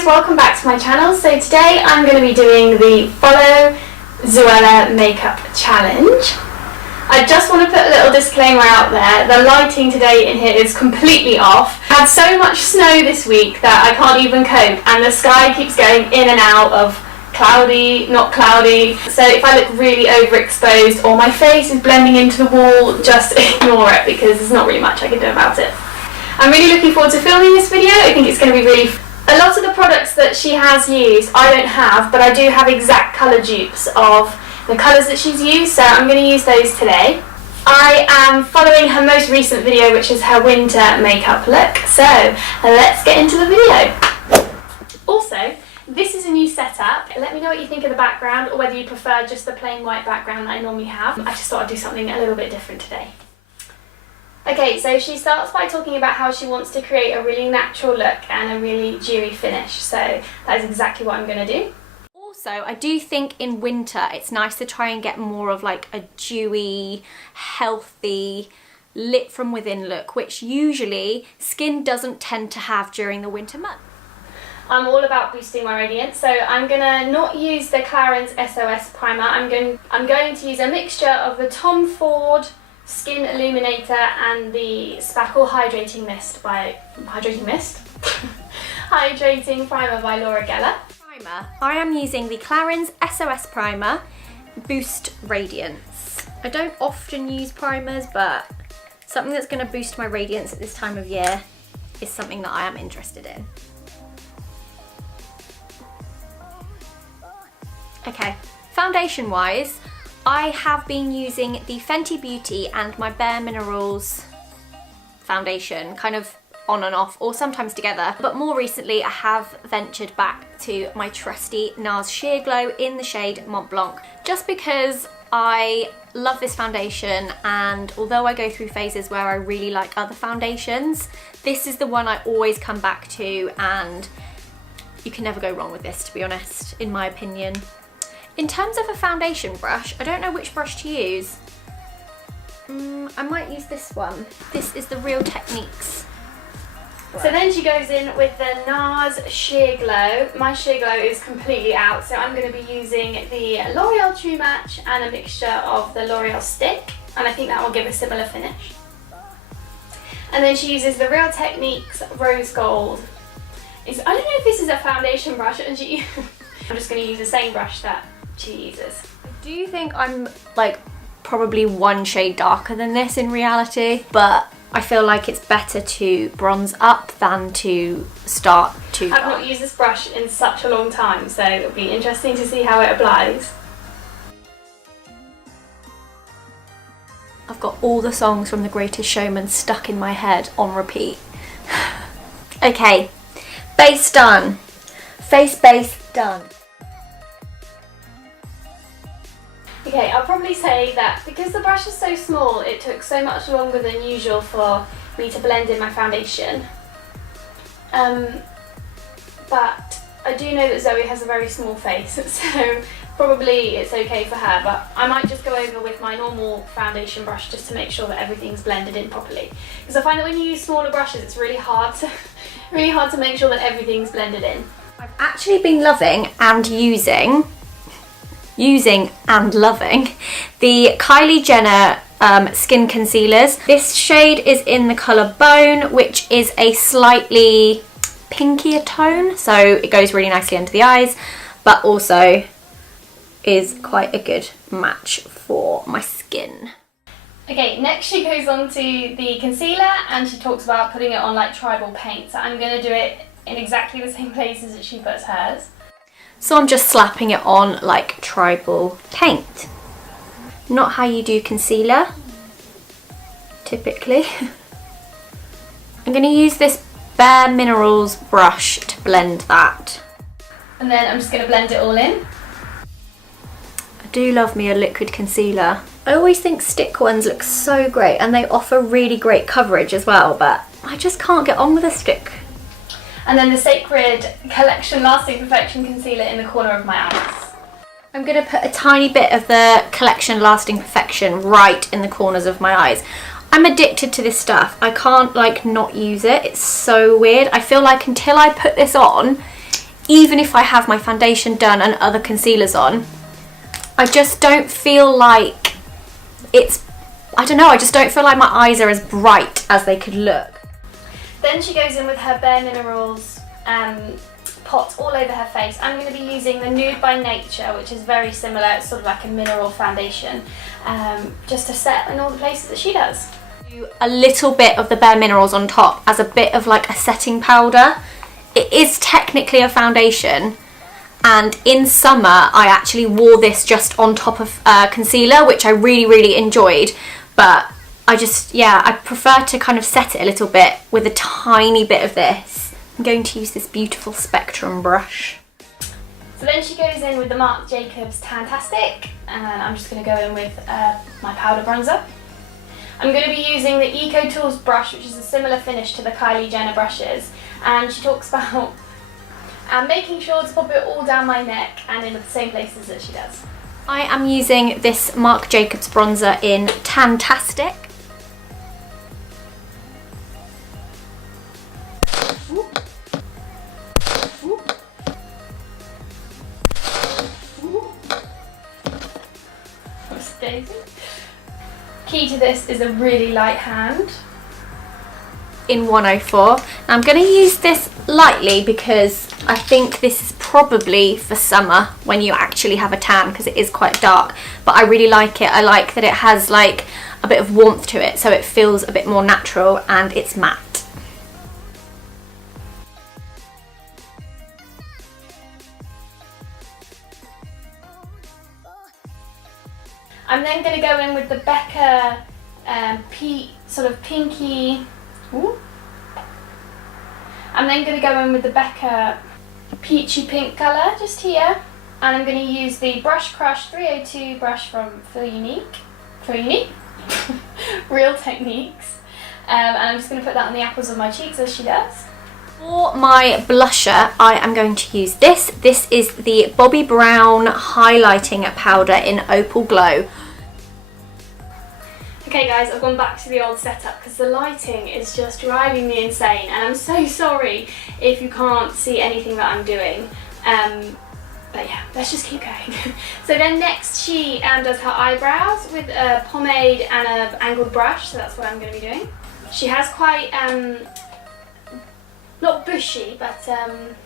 guys, welcome back to my channel. So today I'm going to be doing the Follow ZOELLA Makeup Challenge. I just want to put a little disclaimer out there. The lighting today in here is completely off. I had so much snow this week that I can't even cope, and the sky keeps going in and out of cloudy, not cloudy. So if I look really overexposed or my face is blending into the wall, just ignore it because there's not really much I can do about it. I'm really looking forward to filming this video. I think it's going to be really fun. A lot of the products that she has used I don't have, but I do have exact colour dupes of the colours that she's used, so I'm going to use those today. I am following her most recent video, which is her winter makeup look, so let's get into the video. Also, this is a new setup. Let me know what you think of the background, or whether you prefer just the plain white background that I normally have. I just thought I'd do something a little bit different today. Okay, so she starts by talking about how she wants to create a really natural look and a really dewy finish, so that is exactly what I'm going to do. Also, I do think in winter it's nice to try and get more of like a dewy, healthy, lit from within look, which usually skin doesn't tend to have during the winter months. I'm all about boosting my radiance, so I'm gonna not use the Clarins SOS primer. I'm going to use a mixture of the Tom Ford Skin Illuminator and the Spackle Hydrating Primer by Laura Geller. I am using the Clarins SOS Primer Boost Radiance. I don't often use primers, but something that's going to boost my radiance at this time of year is something that I am interested in. Okay, foundation wise, I have been using the Fenty Beauty and my Bare Minerals foundation, kind of on and off, or sometimes together, but more recently I have ventured back to my trusty NARS Sheer Glow in the shade Mont Blanc, just because I love this foundation, and although I go through phases where I really like other foundations, this is the one I always come back to, and you can never go wrong with this, to be honest, in my opinion. In terms of a foundation brush, I don't know which brush to use. I might use this one. This is the Real Techniques. So then she goes in with the NARS Sheer Glow. My Sheer Glow is completely out, so I'm going to be using the L'Oreal True Match and a mixture of the L'Oreal Stick, and I think that will give a similar finish. And then she uses the Real Techniques Rose Gold. I don't know if this is a foundation brush, and I'm just going to use the same brush that she uses. I do think I'm like probably one shade darker than this in reality, but I feel like it's better to bronze up than to start too dark. I've not used this brush in such a long time, so it'll be interesting to see how it applies. I've got all the songs from The Greatest Showman stuck in my head on repeat. Okay, base done. Face base done. Okay, I'll probably say that because the brush is so small, it took so much longer than usual for me to blend in my foundation. But I do know that Zoe has a very small face, so probably it's okay for her, but I might just go over with my normal foundation brush just to make sure that everything's blended in properly. Because I find that when you use smaller brushes, it's really hard to make sure that everything's blended in. I've actually been loving and using and loving the Kylie Jenner skin concealers. This shade is in the colour Bone, which is a slightly pinkier tone, so it goes really nicely under the eyes, but also is quite a good match for my skin. Okay, next she goes on to the concealer, and she talks about putting it on like tribal paint, so I'm going to do it in exactly the same places that she puts hers. So I'm just slapping it on like tribal paint. Not how you do concealer, typically. I'm going to use this Bare Minerals brush to blend that. And then I'm just going to blend it all in. I do love me a liquid concealer. I always think stick ones look so great, and they offer really great coverage as well, but I just can't get on with a stick. And then the Sacred Collection Lasting Perfection Concealer in the corner of my eyes. I'm going to put a tiny bit of the Collection Lasting Perfection right in the corners of my eyes. I'm addicted to this stuff. I can't like not use it. It's so weird. I feel like until I put this on, even if I have my foundation done and other concealers on, I just don't feel like it's, I don't know, I just don't feel like my eyes are as bright as they could look. Then she goes in with her Bare Minerals pot all over her face. I'm going to be using the Nude by Nature, which is very similar. It's sort of like a mineral foundation, just to set in all the places that she does. Do a little bit of the Bare Minerals on top as a bit of like a setting powder. It is technically a foundation, and in summer I actually wore this just on top of concealer, which I really enjoyed, but I just, yeah, I prefer to kind of set it a little bit with a tiny bit of this. I'm going to use this beautiful Spectrum brush. So then she goes in with the Marc Jacobs Tantastic, and I'm just going to go in with my powder bronzer. I'm going to be using the Eco Tools brush, which is a similar finish to the Kylie Jenner brushes, and she talks about making sure to pop it all down my neck and in the same places that she does. I am using this Marc Jacobs bronzer in Tantastic. Key to this is a really light hand. In 104. I'm going to use this lightly because I think this is probably for summer when you actually have a tan, because it is quite dark, but I really like it. I like that it has like a bit of warmth to it, so it feels a bit more natural and it's matte. I'm then going to go in with the Becca sort of pinky. Ooh. I'm then going to go in with the Becca peachy pink colour just here, and I'm going to use the Brush Crush 302 brush from Feel Unique, Real Techniques, and I'm just going to put that on the apples of my cheeks as she does. For my blusher, I am going to use this. This is the Bobbi Brown highlighting powder in Opal Glow. Okay guys, I've gone back to the old setup because the lighting is just driving me insane, and I'm so sorry if you can't see anything that I'm doing. But yeah, let's just keep going. So then next she does her eyebrows with a pomade and an angled brush, so that's what I'm going to be doing. She has quite, not bushy, but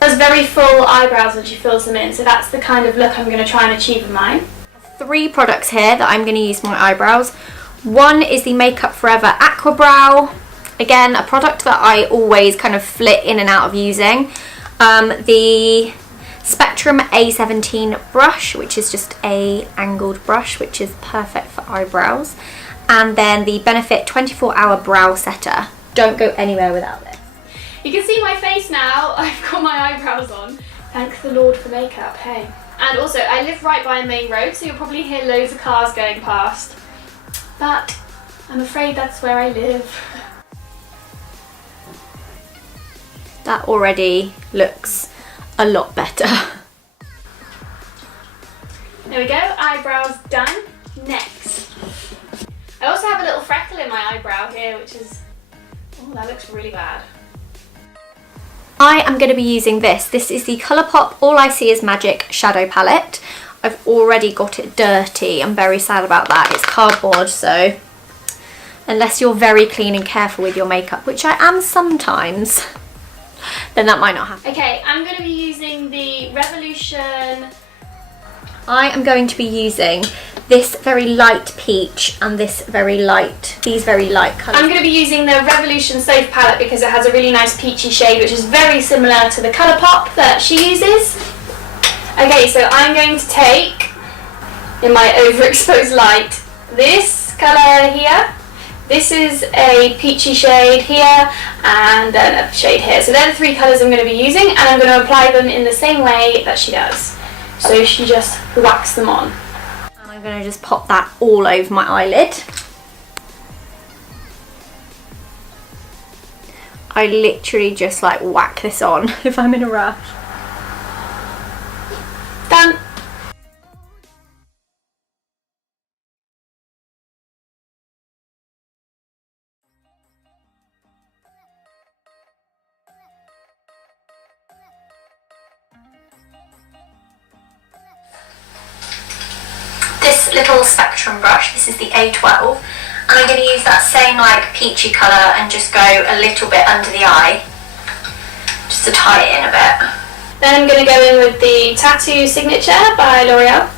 has very full eyebrows when she fills them in, so that's the kind of look I'm going to try and achieve with mine. 3 products here that I'm going to use for my eyebrows. One is the Makeup Forever Aqua Brow. Again, a product that I always kind of flit in and out of using. The Spectrum A17 brush, which is just a angled brush, which is perfect for eyebrows. And then the Benefit 24-Hour Brow Setter. Don't go anywhere without this. You can see my face now. I've got my eyebrows on. Thank the Lord for makeup, hey. And also, I live right by a main road, so you'll probably hear loads of cars going past. But I'm afraid that's where I live. That already looks a lot better. There we go, eyebrows done. Next. I also have a little freckle in my eyebrow here, which is, oh, that looks really bad. I am going to be using this. This is the Colourpop All I See Is Magic Shadow Palette. I've already got it dirty. I'm very sad about that. It's cardboard, so unless you're very clean and careful with your makeup, which I am sometimes, then that might not happen. Okay, I'm going to be using the Revolution. I am going to be using this very light peach and these very light colours. I'm going to be using the Revolution Safe palette because it has a really nice peachy shade, which is very similar to the Colourpop that she uses. Okay, so I'm going to take, in my overexposed light, this colour here. This is a peachy shade here, and then a shade here. So they're the 3 colours I'm going to be using, and I'm going to apply them in the same way that she does. So she just whacks them on. And I'm going to just pop that all over my eyelid. I literally just like whack this on if I'm in a rush. Done. little spectrum brush. This is the A12. And I'm going to use that same like peachy colour and just go a little bit under the eye, just to tie it in a bit. Then I'm going to go in with the Tattoo Signature by L'Oreal.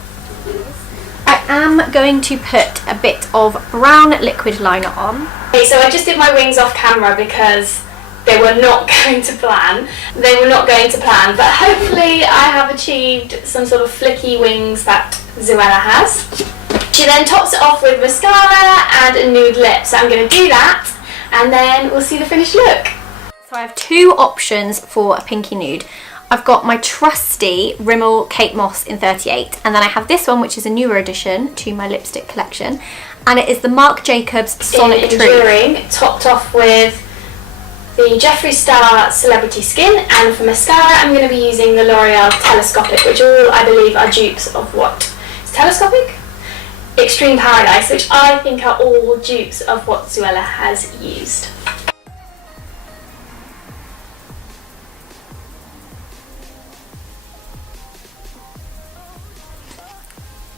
I am going to put a bit of brown liquid liner on. Okay, so I just did my wings off camera because they were not going to plan. But hopefully I have achieved some sort of flicky wings that Zoella has. She then tops it off with mascara and a nude lip. So I'm going to do that and then we'll see the finished look. So I have two options for a pinky nude. I've got my trusty Rimmel Kate Moss in 38, and then I have this one, which is a newer addition to my lipstick collection, and it is the Marc Jacobs Sonic Truth. Enduring, topped off with the Jeffree Star Celebrity Skin, and for mascara I'm going to be using the L'Oreal Telescopic, which all I believe are dupes of what? It's Telescopic? Extreme Paradise, which I think are all dupes of what Zoella has used.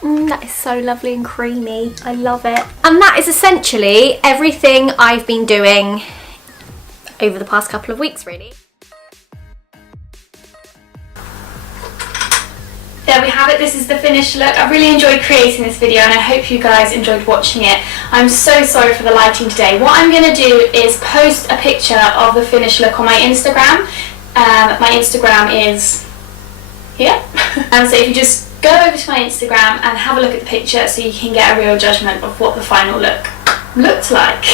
That is so lovely and creamy. I love it. And that is essentially everything I've been doing over the past couple of weeks, really. There we have it, this is the finished look. I really enjoyed creating this video and I hope you guys enjoyed watching it. I'm so sorry for the lighting today. What I'm going to do is post a picture of the finished look on my Instagram. My Instagram is here. And so if you just go over to my Instagram and have a look at the picture so you can get a real judgment of what the final look looked like.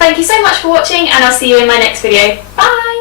Thank you so much for watching and I'll see you in my next video. Bye!